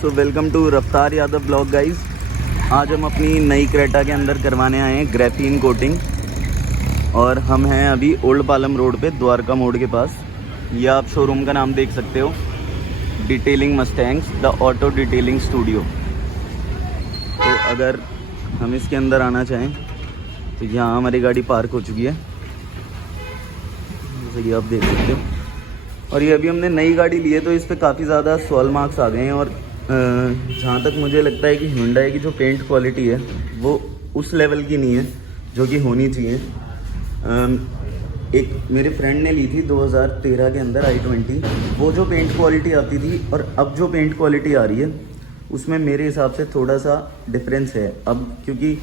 So welcome to रफ्तार Yadav blog guys. आज हम अपनी नई क्रेटा के अंदर करवाने आए हैं ग्रेफीन कोटिंग और हम हैं अभी ओल्ड पालम रोड पे द्वारका मोड़ के पास। ये आप शोरूम का नाम देख सकते हो, detailing mustangs the auto detailing studio. तो अगर हम इसके अंदर आना चाहें तो यहाँ हमारी गाड़ी पार्क हो चुकी है जैसे कि आप देख सकते हो। और ये अभी हमने नई गाड़ी ली है तो इस पर काफ़ी ज़्यादा सॉल मार्क्स आ गए हैं। और जहाँ तक मुझे लगता है कि Hyundai की जो पेंट क्वालिटी है वो उस लेवल की नहीं है जो कि होनी चाहिए। एक मेरे फ्रेंड ने ली थी 2013 के अंदर i20, वो जो पेंट क्वालिटी आती थी और अब जो पेंट क्वालिटी आ रही है उसमें मेरे हिसाब से थोड़ा सा डिफरेंस है। अब क्योंकि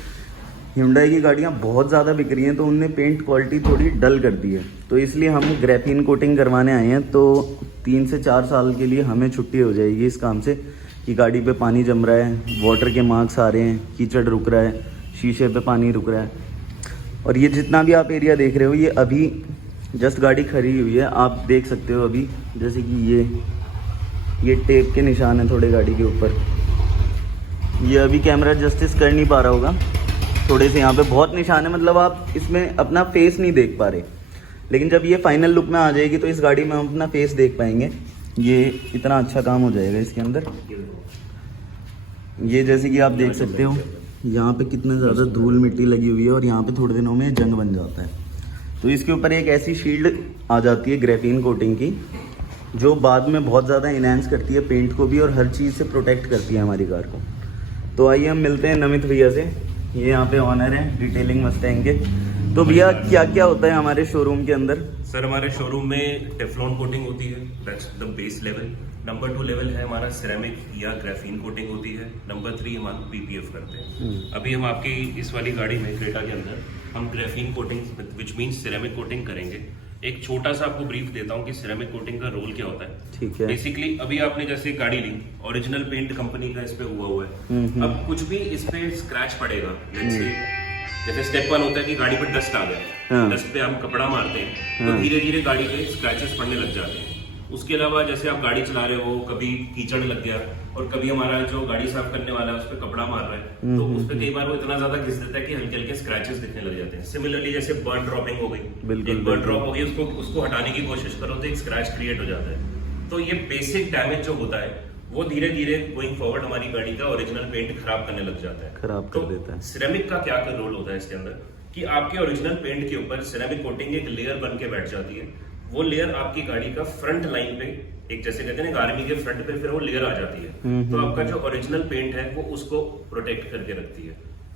Hyundai की गाड़ियाँ बहुत ज़्यादा बिक रही हैं तो उनने पेंट क्वालिटी थोड़ी डल कर दी है, तो इसलिए हम ग्रेफीन कोटिंग करवाने आए हैं। तो 3 से 4 साल के लिए हमें छुट्टी हो जाएगी इस काम से कि गाड़ी पे पानी जम रहा है, वाटर के मार्क्स आ रहे हैं, कीचड़ रुक रहा है, शीशे पे पानी रुक रहा है। और ये जितना भी आप एरिया देख रहे हो ये अभी जस्ट गाड़ी खड़ी हुई है, आप देख सकते हो। अभी जैसे कि ये टेप के निशान है थोड़े गाड़ी के ऊपर। ये अभी कैमरा जस्टिस कर नहीं पा रहा होगा, थोड़े से यहाँ पे बहुत निशान है, मतलब आप इसमें अपना फेस नहीं देख पा रहे। लेकिन जब ये फाइनल लुक में आ जाएगी तो इस गाड़ी में हम अपना फेस देख पाएंगे। ये इतना अच्छा काम हो जाएगा इसके अंदर। ये जैसे कि आप देख सकते हो यहाँ पे कितना ज़्यादा धूल मिट्टी लगी हुई है और यहाँ पे थोड़े दिनों में जंग बन जाता है। तो इसके ऊपर एक ऐसी शील्ड आ जाती है ग्रेफीन कोटिंग की जो बाद में बहुत ज़्यादा इनहेंस करती है पेंट को भी और हर चीज़ से प्रोटेक्ट करती है हमारी कार को। तो आइए हम मिलते हैं नमित भैया से, ये यहाँ पे ऑनर है डिटेलिंग मस्टैंग के। तो भैया क्या क्या होता है हमारे शोरूम के अंदर? सर हमारे शोरूम में टेफ्लॉन कोटिंग होती है, that's the base level. Number 2 level है हमारा सिरेमिक या ग्रेफीन कोटिंग होती है। नंबर 3 हम पीपीएफ करते हैं। अभी हम आपकी इस वाली गाड़ी में क्रेटा के अंदर हम graphene coating which means ceramic coating करेंगे। एक छोटा सा आपको ब्रीफ देता हूँ कि सिरेमिक कोटिंग का रोल क्या होता है। ठीक है। बेसिकली अभी आपने जैसे गाड़ी ली, ओरिजिनल पेंट कंपनी का इस पे हुआ है। अब कुछ भी इस पे स्क्रैच पड़ेगा, जैसे स्टेप 1 होता है कि गाड़ी पर डस्ट आ गया, डस्ट पे हम कपड़ा मारते हैं तो धीरे धीरे गाड़ी पे स्क्रैचेस पड़ने लग जाते हैं। उसके अलावा जैसे आप गाड़ी चला रहे हो, कभी कीचड़ लग गया और कभी हमारा जो गाड़ी साफ करने वाला है उस पर कपड़ा मार रहा है तो उस पर कई बार वो इतना ज्यादा घिस देता है कि हल्के हल्के स्क्रैचेस दिखने लग जाते हैं। सिमिलरली जैसे बर्न ड्रॉपिंग हो गई, एक बर्न ड्रॉप हो गई, उसको हटाने की कोशिश करो तो एक स्क्रैच क्रिएट हो जाता है। तो ये बेसिक डैमेज जो होता है वो धीरे धीरे गोइंग फॉरवर्ड हमारी गाड़ी का ओरिजिनल पेंट खराब करने लग जाता है, खराब कर देता है। सिरेमिक का क्या रोल होता है इसके अंदर कि आपके ओरिजिनल पेंट के ऊपर सिरेमिक कोटिंग एक लेयर बन के बैठ जाती है। वो लेयर आपकी गाड़ी का फ्रंट लाइन पे, एक जैसे कहते हैं ना आर्मी के फ्रंट पे फिर वो लेयर आ जाती है तो आपका जो ओरिजिनल पेंट है वो उसको प्रोटेक्ट करके रखती है।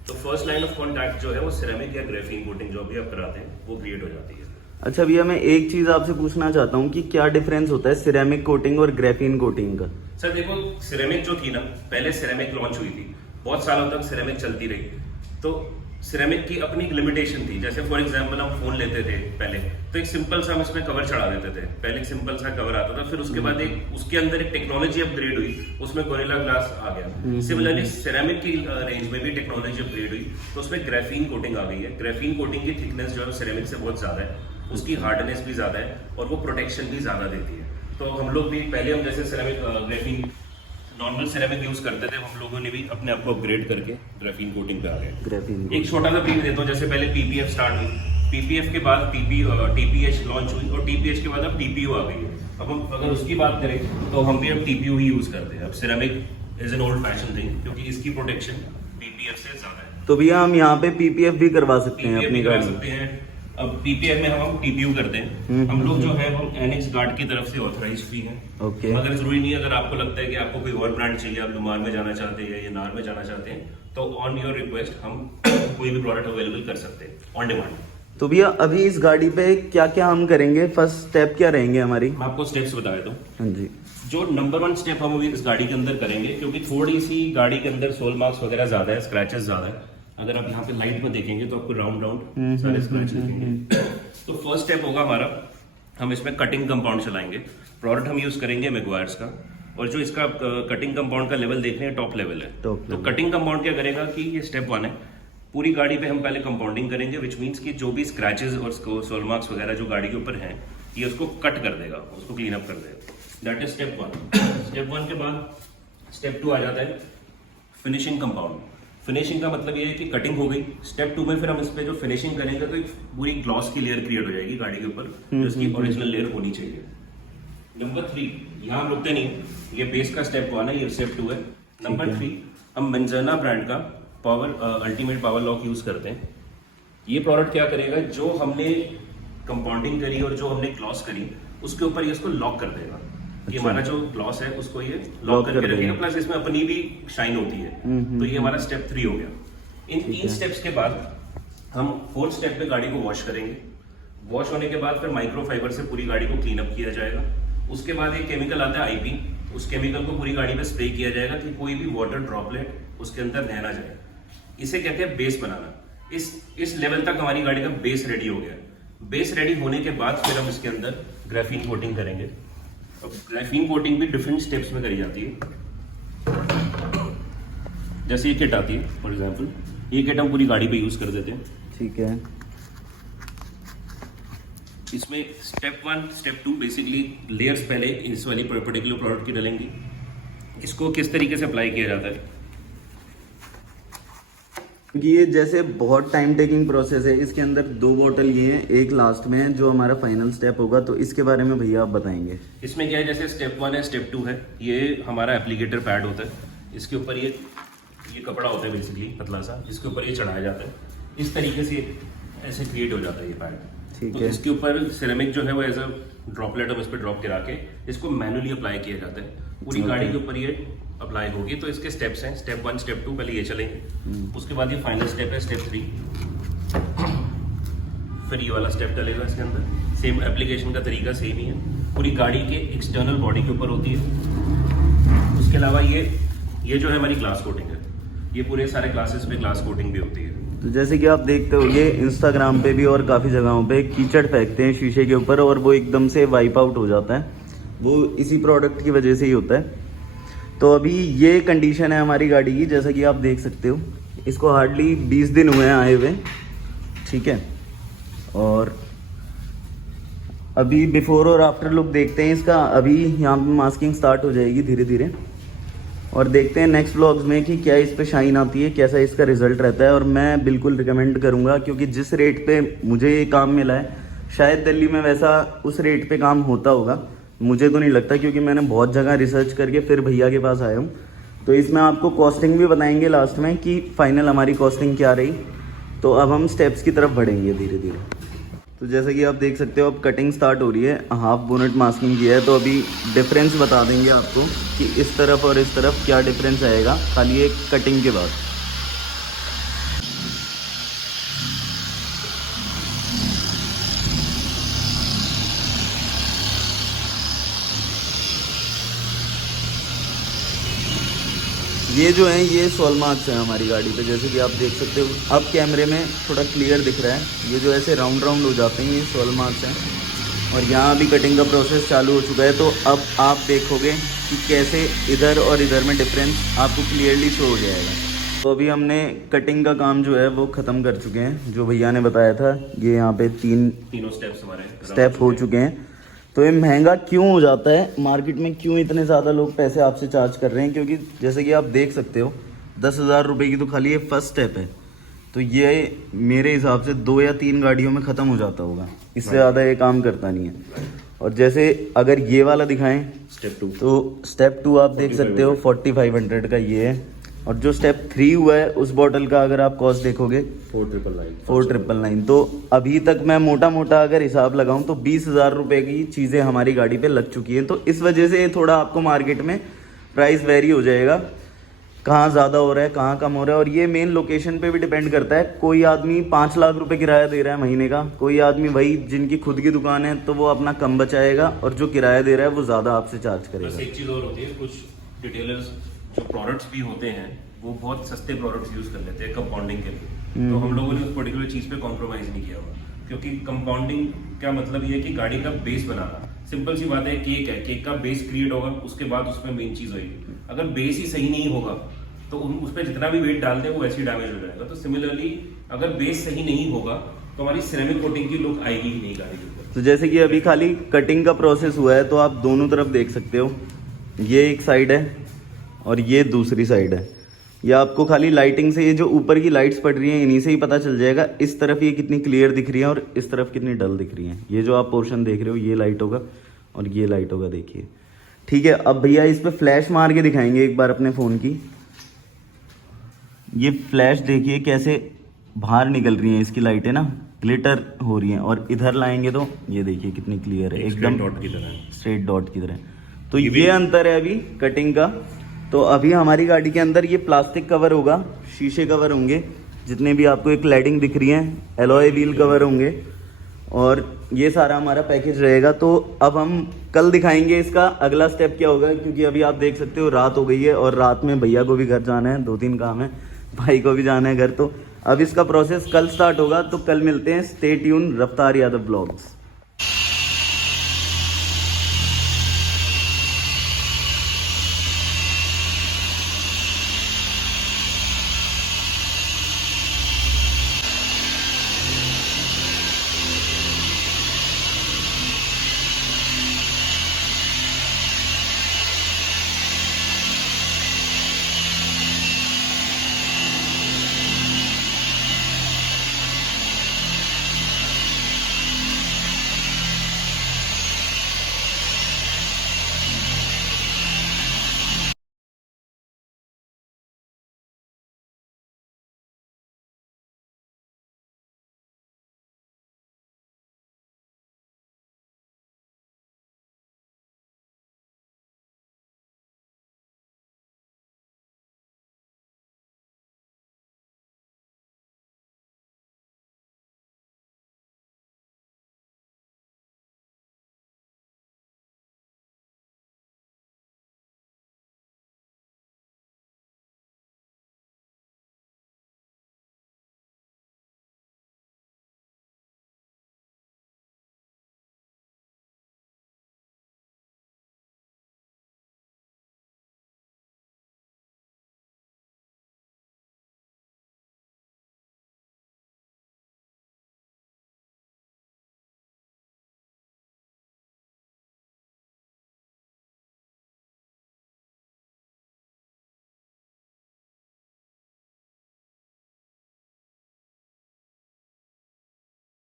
तो फर्स्ट लाइन ऑफ कॉन्टैक्ट जो है वो सिरेमिक या ग्रेफीन कोटिंग जो भी आप कराते हैं वो क्रिएट हो जाती है। अच्छा भैया, मैं एक चीज आपसे पूछना चाहता हूँ कि क्या डिफरेंस होता है सिरेमिक कोटिंग और ग्रेफीन कोटिंग का? सर देखो, सिरेमिक जो थी ना, पहले सिरेमिक लॉन्च हुई थी, बहुत सालों तक सिरेमिक चलती रही। तो सिरेमिक की अपनी एक लिमिटेशन थी। जैसे फॉर एग्जांपल हम फोन लेते थे पहले तो एक सिंपल सा हम इसमें कवर चढ़ा देते थे, पहले एक सिंपल सा कवर आता था, फिर उसके बाद एक उसके अंदर एक टेक्नोलॉजी अपग्रेड हुई, उसमें गोरिल्ला ग्लास आ गया। सिमिलरली सिरेमिक की रेंज में भी टेक्नोलॉजी अपग्रेड हुई तो उसमें ग्रेफीन कोटिंग आ गई है। ग्रेफीन कोटिंग की थिकनेस जो है सिरेमिक से बहुत ज्यादा है, उसकी हार्डनेस भी ज्यादा है और वो प्रोटेक्शन भी ज्यादा देती है। तो हम लोग भी पहले हम जैसे ceramic graphene normal ceramic use करते थे, हम लोगों ने भी अपने आप को अपग्रेड करके ग्रेफीन कोटिंग पे आ गए। ग्रेफीन एक छोटा सा ब्रीफ देता हूँ, जैसे पहले पीपीएफ स्टार्ट हुई, पीपीएफ के बाद टीपीएच लॉन्च हुई और टीपीएच के बाद अब टीपीयू आ गई है। अब हम अगर उसकी बात करें तो हम भी अब टीपीयू ही यूज करते हैं। अब ceramic is an old fashion thing क्योंकि इसकी प्रोटेक्शन पीपीएफ से ज्यादा है। तो भैया हम यहाँ पे पीपीएफ भी करवा सकते हैं अपनी गाड़ी में? अब पीपीएफ में हम टीपीयू करते हैं। हम लोग जो है हम एनएक्स गार्ड की तरफ से ऑथराइज भी हैं। ओके। अगर जरूरी नहीं, अगर आपको लगता है कि आपको कोई और ब्रांड चाहिए, आप लुमार में जाना चाहते हैं या नार में जाना चाहते हैं तो ऑन योर रिक्वेस्ट हम कोई भी प्रोडक्ट अवेलेबल कर सकते हैं ऑन डिमांड। तो भैया अभी इस गाड़ी पे क्या क्या हम करेंगे, फर्स्ट स्टेप क्या रहेंगे हमारी? मैं आपको स्टेप्स बता देता हूँ। हाँ जी। जो नंबर 1 स्टेप हम इस गाड़ी के अंदर करेंगे, क्योंकि थोड़ी सी गाड़ी के अंदर सोल मार्क्स वगैरह ज्यादा है, स्क्रैचेस ज्यादा है। अगर आप यहाँ पे लाइट में देखेंगे तो आपको राउंड सारे स्क्रैचेस दिखेंगे। तो फर्स्ट स्टेप होगा हमारा, हम इसमें कटिंग कंपाउंड चलाएंगे। प्रोडक्ट हम यूज करेंगे मैग्वायर्स का, और जो इसका कटिंग कंपाउंड का लेवल देख रहे हैं टॉप लेवल है। तो कटिंग कंपाउंड क्या करेगा कि ये स्टेप 1 है, पूरी गाड़ी पे हम पहले कंपाउंडिंग करेंगे, विच मीन्स कि जो भी स्क्रैचेस और सोल मार्क्स वगैरह जो गाड़ी के ऊपर हैं ये उसको कट कर देगा, उसको क्लीन अप कर देगा। That is step 1। स्टेप 1 के बाद स्टेप 2 आ जाता है फिनिशिंग कंपाउंड। फिनिशिंग का मतलब ये है कि कटिंग हो गई। स्टेप 2 में फिर हम इस पे जो फिनिशिंग करेंगे तो एक पूरी ग्लॉस की लेयर क्रिएट हो जाएगी गाड़ी के ऊपर, जो इसकी ओरिजिनल लेयर होनी चाहिए। नंबर 3, यहाँ हम रुकते नहीं, ये बेस का स्टेप 1 है, ये स्टेप 2 है। नंबर 3, हम मंजाना ब्रांड का power ultimate power lock use करते हैं। ये प्रोडक्ट क्या करेगा, जो हमने कंपाउंडिंग करी और जो हमने ग्लॉस करी उसके ऊपर ये इसको लॉक कर देगा। ये हमारा जो ग्लॉस है उसको ये लॉक करके रखेगा, प्लस इसमें अपनी भी शाइन होती है। तो ये हमारा स्टेप 3 हो गया। इन 3 स्टेप्स के बाद हम 4th स्टेप पे गाड़ी को वॉश करेंगे। वॉश होने के बाद फिर माइक्रोफाइबर से पूरी गाड़ी को क्लीन अप किया जाएगा। उसके बाद एक केमिकल आता है आईपी, उस केमिकल को पूरी गाड़ी पे स्प्रे किया जाएगा कि कोई भी वाटर ड्रॉपलेट उसके अंदर रह ना जाए। इसे कहते हैं बेस बनाना। इस लेवल तक हमारी गाड़ी का बेस रेडी हो गया। बेस रेडी होने के बाद फिर हम इसके अंदर ग्राफीन कोटिंग करेंगे। अब ग्राफीन कोटिंग भी डिफरेंट स्टेप्स में करी जाती है। जैसे ये किट आती है, फॉर एग्जांपल ये किट हम पूरी गाड़ी पे यूज कर देते हैं। ठीक है। इसमें स्टेप 1 स्टेप 2 बेसिकली लेयर्स पहले इस वाली पर्टिकुलर प्रोडक्ट की डलेंगी। इसको किस तरीके से अप्लाई किया जाता है, क्योंकि ये जैसे बहुत टाइम टेकिंग प्रोसेस है। इसके अंदर 2 बॉटल ये हैं, एक लास्ट में है जो हमारा फाइनल स्टेप होगा, तो इसके बारे में भैया आप बताएंगे। इसमें क्या है, जैसे स्टेप 1 है स्टेप 2 है, ये हमारा एप्लीकेटर पैड होता है। इसके ऊपर ये कपड़ा होता है बेसिकली पतला सा, इसके ऊपर ये चढ़ाया जाता है। इस तरीके से ऐसे क्रिएट हो जाता है ये पैड। ठीक तो है। इसके ऊपर सिरेमिक जो है वो एज अ ड्रॉपलेट हम इस पर ड्रॉप गिरा के इसको मैनुअली अप्लाई किया जाता है। पूरी गाड़ी के ऊपर ये अप्लाई होगी। तो इसके स्टेप्स हैं, स्टेप 1 स्टेप 2 पहले ये चलेंगे, उसके बाद ये फाइनल स्टेप है स्टेप 3, फिर ये वाला स्टेप चलेगा इसके अंदर। सेम एप्लीकेशन का तरीका सेम ही है, पूरी गाड़ी के एक्सटर्नल बॉडी के ऊपर होती है। उसके अलावा ये जो है हमारी ग्लास कोटिंग है, ये पूरे सारे ग्लासेस पे ग्लास कोटिंग भी होती है। तो जैसे कि आप देखते होंगे इंस्टाग्राम पे भी और काफ़ी जगहों पे कीचड़ फेंकते हैं शीशे के ऊपर और वो एकदम से वाइप आउट हो जाता है, वो इसी प्रोडक्ट की वजह से ही होता है। तो अभी ये कंडीशन है हमारी गाड़ी की, जैसा कि आप देख सकते हो। इसको हार्डली 20 दिन हुए हैं आए हुए, ठीक है। और अभी बिफोर और आफ्टर लुक देखते हैं इसका। अभी यहाँ पे मास्किंग स्टार्ट हो जाएगी धीरे धीरे, और देखते हैं नेक्स्ट व्लॉग्स में कि क्या इस पे शाइन आती है, कैसा इसका रिजल्ट रहता है। और मैं बिल्कुल रिकमेंड करूँगा, क्योंकि जिस रेट पे मुझे ये काम मिला है शायद दिल्ली में वैसा उस रेट पे काम होता होगा, मुझे तो नहीं लगता, क्योंकि मैंने बहुत जगह रिसर्च करके फिर भैया के पास आया हूँ। तो इसमें आपको कॉस्टिंग भी बताएंगे लास्ट में कि फाइनल हमारी कॉस्टिंग क्या रही। तो अब हम स्टेप्स की तरफ बढ़ेंगे धीरे धीरे। तो जैसे कि आप देख सकते हो अब कटिंग स्टार्ट हो रही है। हाफ बोनेट मास्किंग किया है, तो अभी डिफरेंस बता देंगे आपको कि इस तरफ और इस तरफ क्या डिफरेंस आएगा खाली एक कटिंग के बाद। ये जो है ये सोल मार्क्स हैं हमारी गाड़ी पे, जैसे कि आप देख सकते हो। अब कैमरे में थोड़ा क्लियर दिख रहा है, ये जो ऐसे राउंड राउंड हो जाते हैं ये सोल मार्क्स हैं। और यहाँ अभी कटिंग का प्रोसेस चालू हो चुका है। तो अब आप देखोगे कि कैसे इधर और इधर में डिफरेंस आपको क्लियरली शो हो जाएगा। तो अभी हमने कटिंग का काम जो है वो ख़त्म कर चुके हैं, जो भैया ने बताया था। ये यहाँ पे तीनों स्टेप्स हमारे स्टेप हो चुके हैं। तो ये महंगा क्यों हो जाता है मार्केट में, क्यों इतने ज़्यादा लोग पैसे आपसे चार्ज कर रहे हैं? क्योंकि जैसे कि आप देख सकते हो 10,000 रुपये की तो खाली ये फर्स्ट स्टेप है। तो ये मेरे हिसाब से 2 या 3 गाड़ियों में ख़त्म हो जाता होगा, इससे ज़्यादा ये काम करता नहीं है। और जैसे अगर ये वाला दिखाएं स्टेप 2, तो स्टेप 2 आप देख सकते हो 4500 का ये है। और जो स्टेप 3 हुआ है उस बॉटल का अगर आप कॉस्ट देखोगे 4,999। तो अभी तक मैं मोटा मोटा अगर हिसाब लगाऊं तो 20,000 रुपये की चीज़ें हमारी गाड़ी पे लग चुकी हैं। तो इस वजह से थोड़ा आपको मार्केट में प्राइस वेरी हो जाएगा, कहाँ ज़्यादा हो रहा है कहाँ कम हो रहा है। और ये मेन लोकेशन पे भी डिपेंड करता है। कोई आदमी 5 लाख रुपए किराया दे रहा है महीने का, कोई आदमी वही जिनकी खुद की दुकान है तो वो अपना कम बचाएगा, और जो किराया दे रहा है वो ज़्यादा आपसे चार्ज बस करेगा। एक चीज़ और होती है, कुछ डिटेलर्स जो प्रोडक्ट्स भी होते हैं वो बहुत सस्ते प्रोडक्ट्स यूज कर लेते हैं कंपाउंडिंग के लिए। तो हम लोगों ने उस पर्टिकुलर चीज़ पे कॉम्प्रोमाइज़ नहीं किया हुआ, क्योंकि कंपाउंडिंग का मतलब ये है कि गाड़ी का बेस बनाना। सिंपल सी बात है, केक है, केक का बेस क्रिएट होगा, उसके बाद उसमें मेन चीज़ होगी। अगर बेस ही सही नहीं होगा तो उस पर जितना भी वेट डाल दें वो ऐसे ही डैमेज हो जाएगा। तो सिमिलरली अगर बेस सही नहीं होगा तो हमारी सिरेमिक कोटिंग की लुक आएगी ही नहीं गाड़ी के ऊपर। तो जैसे कि अभी खाली कटिंग का प्रोसेस हुआ है, तो आप दोनों तरफ देख सकते हो। ये एक साइड है और ये दूसरी साइड है। ये आपको खाली लाइटिंग से, ये जो ऊपर की लाइट्स पड़ रही हैं इन्हीं से ही पता चल जाएगा इस तरफ ये कितनी क्लियर दिख रही है और इस तरफ कितनी डल दिख रही है। ये जो आप पोर्शन देख रहे हो ये लाइट होगा और ये लाइट होगा, देखिए। ठीक है, अब भैया इस पे फ्लैश मार के दिखाएंगे एक बार अपने फ़ोन की। ये फ्लैश देखिए कैसे बाहर निकल रही हैं इसकी लाइटें ना, ग्लिटर हो रही हैं। और इधर लाएंगे तो ये देखिए कितनी क्लियर है, एकदम डॉट की तरह, स्ट्रेट डॉट की तरह। तो ये अंतर है अभी कटिंग का। तो अभी हमारी गाड़ी के अंदर ये प्लास्टिक कवर होगा, शीशे कवर होंगे जितने भी आपको एक लाइटिंग दिख रही है, एलॉय व्हील कवर होंगे और ये सारा हमारा पैकेज रहेगा। तो अब हम कल दिखाएंगे इसका अगला स्टेप क्या होगा, क्योंकि अभी आप देख सकते हो रात हो गई है और रात में भैया को भी घर जाना है, 2-3 काम है, भाई को भी जाना है घर। तो अब इसका प्रोसेस कल स्टार्ट होगा। तो कल मिलते हैं, स्टे ट्यून, रफ्तार यादव ब्लॉग्स।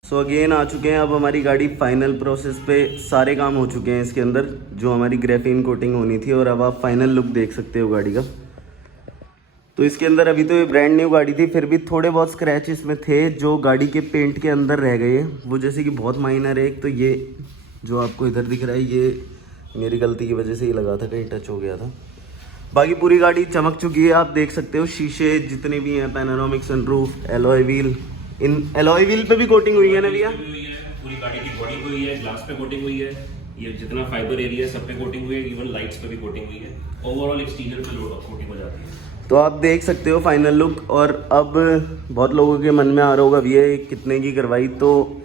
सो अगेन आ चुके हैं, अब हमारी गाड़ी फाइनल प्रोसेस पे, सारे काम हो चुके हैं इसके अंदर जो हमारी ग्रेफीन कोटिंग होनी थी। और अब आप फाइनल लुक देख सकते हो गाड़ी का। तो इसके अंदर अभी तो ये ब्रांड न्यू गाड़ी थी, फिर भी थोड़े बहुत स्क्रैच इसमें थे जो गाड़ी के पेंट के अंदर रह गए हैं, वो जैसे कि बहुत माइनर है। एक तो ये जो आपको इधर दिख रहा है ये मेरी गलती की वजह से ही लगा था, कहीं टच हो गया था। बाकी पूरी गाड़ी चमक चुकी है, आप देख सकते हो शीशे जितने भी हैं, पैनोरामिक सनरूफ, एलॉय व्हील। इन एलॉय व्हील पे भी कोटिंग हुई है ना भैया? पूरी गाड़ी की बॉडी पे हुई है, ग्लास पे कोटिंग हुई है, ये जितना फाइबर एरिया है सब पे कोटिंग हुई है, इवन लाइट्स पे भी कोटिंग हुई है। ओवरऑल एक्सटीरियर पे कोटिंग हो जाती है। तो आप देख सकते हो फाइनल लुक। और अब बहुत लोगों के मन में आ रहा होगा भैया ये कितने की करवाई, तो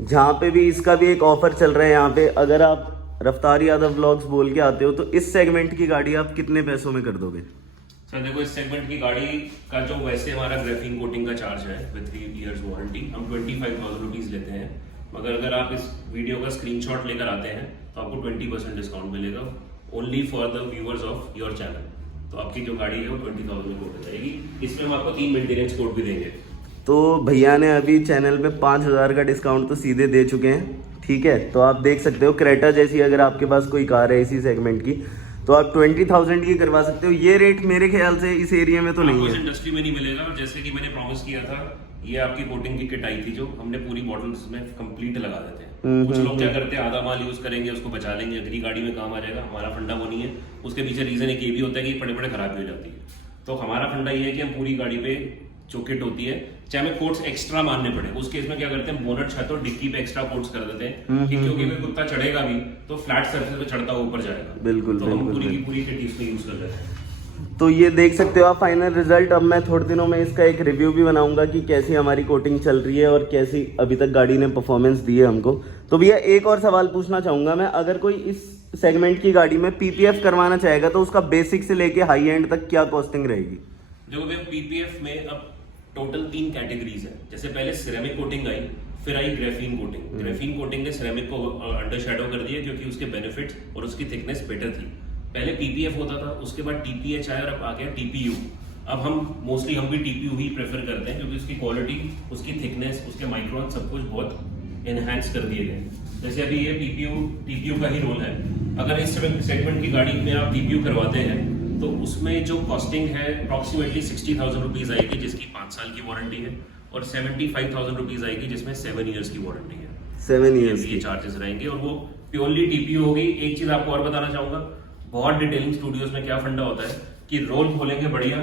जहाँ पे भी इसका भी एक ऑफर चल रहा है यहाँ पे, अगर आप रफ्तार यादव ब्लॉग्स बोल के आते हो तो इस सेगमेंट की गाड़ी आप कितने पैसों में कर दोगे? सर देखो, इस सेगमेंट की गाड़ी का जो वैसे हमारा ग्रेफीन कोटिंग का चार्ज है विद 3 इयर्स वारंटी, हम 25,000 रुपीज़ लेते हैं। मगर अगर आप इस वीडियो का स्क्रीनशॉट लेकर आते हैं तो आपको 20% डिस्काउंट मिलेगा, only for the viewers of your channel. तो आपकी जो गाड़ी है वो 20,000 में कोट हो जाएगी। इसमें हम आपको 3 मेंटेनेंस कोड भी देंगे। तो भैया ने अभी चैनल पे 5,000 का डिस्काउंट तो सीधे दे चुके हैं। ठीक है, तो आप देख सकते हो क्रेटा जैसी अगर आपके पास कोई कार है इसी सेगमेंट की तो आप 20,000 की करवा सकते हो। ये रेट मेरे ख्याल से इस एरिया में तो नहीं है, इंडस्ट्री में नहीं मिलेगा। और जैसे कि मैंने प्रॉमिस किया था, ये आपकी कोटिंग की किट आई थी जो हमने पूरी बॉटल्स में कंप्लीट लगा देते हैं। कुछ लोग क्या करते हैं, आधा माल यूज करेंगे, उसको बचा लेंगे, अगली गाड़ी में काम आ जाएगा। हमारा फंडा वो नहीं है। उसके पीछे रीजन एक ये भी होता है कि पड़े खराबी हो जाती है। तो हमारा फंडा ये है कि हम पूरी गाड़ी पे जो किट होती है, चाहे हमें कोट्स एक्स्ट्रा मारने पड़े, उस केस में क्या करते हैं, बोनट छत और डिक्की पे एक्स्ट्रा कोट्स कर देते हैं कि क्योंकि कोई कुत्ता चढ़ेगा भी तो फ्लैट सरफेस पे चढ़ता हुआ ऊपर जाएगा। बिल्कुल, तो हम पूरी की पूरी किट इसमें यूज कर देते हैं। तो ये देख सकते हो आप फाइनल रिजल्ट। अब मैं थोड़े दिनों में इसका एक रिव्यू भी बनाऊंगा कि कैसी हमारी कोटिंग चल रही है और कैसी अभी तक गाड़ी ने परफॉर्मेंस दी है हमको। तो भैया एक और सवाल पूछना चाहूँगा मैं, अगर कोई इस सेगमेंट की गाड़ी में पीपीएफ करवाना चाहेगा तो उसका बेसिक से लेके हाई एंड तक क्या कॉस्टिंग रहेगी? देखो भैया, पीपीएफ में अब टोटल 3 कैटेगरीज है। जैसे पहले सिरेमिक कोटिंग आई, फिर आई ग्रेफीन कोटिंग। ग्रेफीन कोटिंग ने सिरेमिक को अंडर शेडो कर दिया क्योंकि उसके बेनिफिट्स और उसकी थिकनेस बेटर थी। पहले पीपीएफ होता था, उसके बाद टीपीएच आया और अब आ गया टीपीयू। अब हम भी टीपीयू ही प्रेफर करते हैं क्योंकि उसकी क्वालिटी, उसकी थिकनेस, उसके माइक्रोन सब कुछ बहुत एनहांस कर दिए गए। जैसे अभी ये टीपीयू का ही रोल है। अगर इस सेगमेंट की गाड़ी में आप टीपीयू करवाते हैं तो उसमें जो कॉस्टिंग है अप्रॉक्सीमेटली 60,000 रुपीज आएगी, जिसकी 5 साल की वारंटी है, और 75,000 रुपीज आएगी जिसमें 7 ईयर्स की वारंटी है। 7 ईयर्स ये चार्जेस रहेंगे और वो प्योरली टीपीयू होगी। एक चीज आपको और बताना चाहूंगा, बहुत डिटेलिंग स्टूडियोज में क्या फंडा होता है कि रोल खोलेंगे बढ़िया,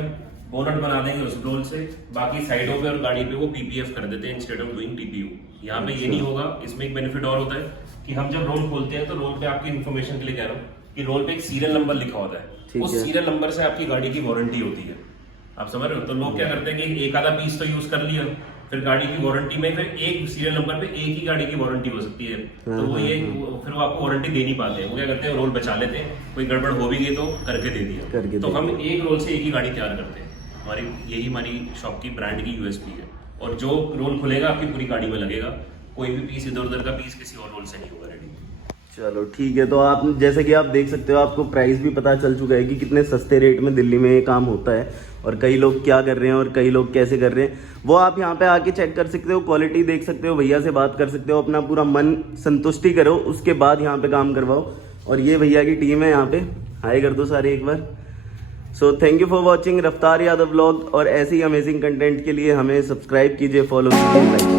बोनट बना देंगे उस रोल से, बाकी साइडों पे और गाड़ी पे वो पीपीएफ कर देते हैं इंस्टेड ऑफ डूइंग टीपीयू। यहाँ पे ये नहीं होगा। इसमें एक बेनिफिट और होता है कि हम जब रोल खोलते हैं तो रोल पे आपकी इन्फॉर्मेशन के लिए कह रहा हूँ कि रोल पे एक सीरियल नंबर लिखा होता है, उस सीरियल नंबर से आपकी गाड़ी की वारंटी होती है। आप समझ रहे हो? तो लोग क्या करते हैं कि एक आधा पीस तो यूज कर लिया, फिर गाड़ी की वारंटी में फिर एक सीरियल नंबर पे एक ही गाड़ी की वारंटी हो सकती है, तो वो ये फिर वो आपको वारंटी दे नहीं पाते हैं। वो क्या करते हैं, रोल बचा लेते हैं, कोई गड़बड़ हो भी गई तो करके दे दिया। तो हम एक रोल से एक ही गाड़ी तैयार करते हैं। यही हमारी शॉप की ब्रांड की यूएसपी है। और जो रोल खुलेगा आपकी पूरी गाड़ी में लगेगा, कोई भी पीस इधर उधर का पीस किसी और रोल से नहीं होगा रेडी। चलो ठीक है। तो आप जैसे कि आप देख सकते हो, आपको प्राइस भी पता चल चुका है कि कितने सस्ते रेट में दिल्ली में ये काम होता है और कई लोग क्या कर रहे हैं और कई लोग कैसे कर रहे हैं, वो आप यहाँ पे आके चेक कर सकते हो, क्वालिटी देख सकते हो, भैया से बात कर सकते हो, अपना पूरा मन संतुष्टि करो, उसके बाद यहाँ पे काम करवाओ। और ये भैया की टीम है यहाँ पे, हाय कर दो सारे एक बार। So thank you for watching Raftaar Yadav vlog, और ऐसे ही अमेजिंग कंटेंट के लिए हमें सब्सक्राइब कीजिए, फॉलो कीजिए, लाइक